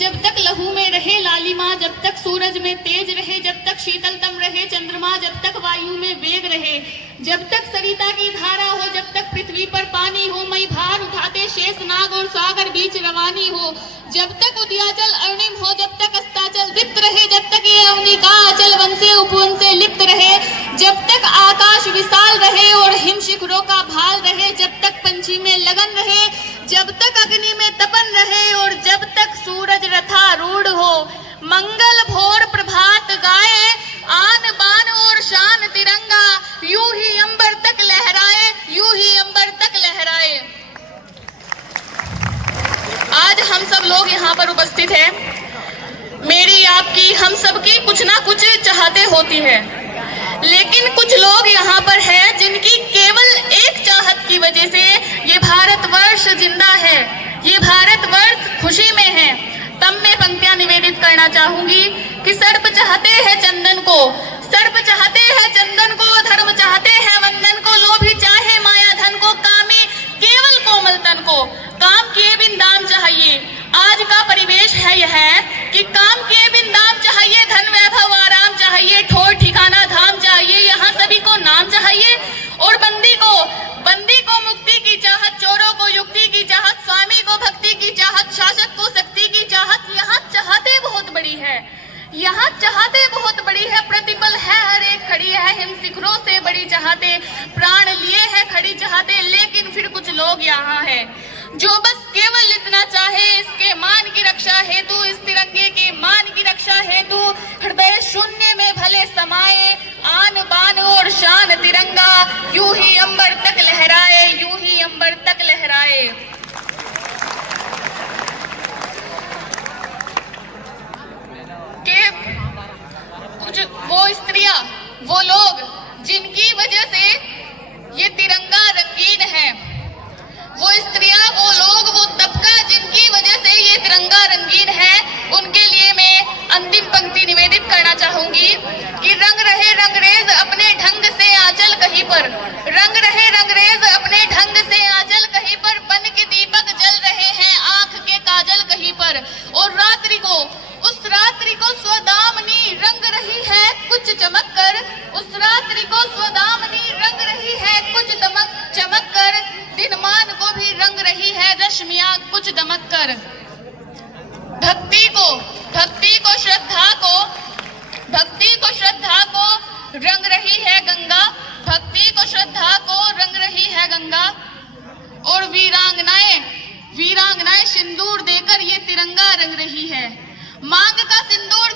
जब तक लहू में रहे लालिमा, जब तक सूरज में तेज रहे, जब तक शीतलतम रहे चंद्रमा, जब तक वायु में वेग रहे, जब तक सरिता की धारा हो, जब तक पृथ्वी पर पानी हो, मई भार उठाते शेष नाग और सागर बीच रवानी हो, जब तक उदयाचल अरुणिम हो, जब तक अस्ताचल दीप्त रहे, जब तक ये अवनिका अचल वन से उपवन से लिप्त रहे, जब तक आकाश विशाल रहे और हिम शिखरों का भाल रहे, जब तक पंछी में लगन रहे, जब तक अग्नि में तपन रहे और जब तक सूरज रथारूढ़ हो, मंगल भोर प्रभात गाए, आन बान और शान तिरंगा यूं ही अंबर तक लहराए, यूं ही अंबर तक लहराए। आज हम सब लोग यहाँ पर उपस्थित हैं। मेरी, आपकी, हम सबकी कुछ ना कुछ चाहते होती है, लेकिन कुछ लोग यहाँ पर हैं जिनकी केवल एक चाहत की वजह से ये भारतवर्ष जिंदा है, ये भारतवर्ष खुशी में है। तब मैं पंक्तियां निवेदित करना चाहूंगी कि सर्प चाहते हैं चंदन को, सर्प चाहते हैं चंदन को, धर्म चाहते हैं वंदन को, लोभी चाहे माया धन को, कामी केवल कोमल तन को, काम किए बिन दाम चाहिए। आज का परिवेश है यह कि काम किए बिन दाम चाहिए, धन वैभव आराम चाहिए, ठोर ठिकाना धाम चाहिए, यहाँ सभी को नाम चाहिए। और बंदी को मुक्ति की चाहत, चोरों को युक्ति की चाहत, स्वामी को भक्ति की चाहत, शासक को शक्ति की चाहत। यहाँ चाहते बहुत बड़ी है, यहाँ चाहते बहुत बड़ी है, प्रतिपल है हर एक खड़ी है, हिम शिखरों से बड़ी चाहते, प्राण लिए है खड़ी चाहते। लेकिन फिर कुछ लोग यहाँ है जो बस केवल इतना चाहे, इसके मान की रक्षा हेतु, इस तिरंगे के मान की रक्षा हेतु हृदय शून्य में भले समाये, आन बान और शान तिरंगा यूं ही अंबर तक लहराए, यूं ही अंबर तक लहराए। के कुछ वो स्त्रियां, वो लोग जिनकी वजह से ये तिरंगा रंगीन है, वो स्त्रियां, वो लोग, वो तबका जिनकी वजह से ये तिरंगा रंगीन है, उनके लिए मैं अंतिम पंक्ति निवेदित करना चाहूंगी कि रंग रहे रंगरेज अपने ढंग से आंचल कहीं पर, रंग रहे रंगरेज अपने ढंग से आंचल कहीं पर, बन के दीपक जल रहे हैं आंख के काजल कहीं पर। और रात्रि को, उस रात्रि को स्वदामनी रंग रही है कुछ चमक कर, उस रात्रि को स्वदामनी रंग रही है कुछ चमक कर, दिनमान को भी रंग रही है रश्मियां कुछ दमक कर। भक्ति को श्रद्धा को रंग रही है गंगा, भक्ति को श्रद्धा को रंग रही है गंगा। और वीरांगनाएं सिंदूर देकर ये तिरंगा रंग रही है, मांग का सिंदूर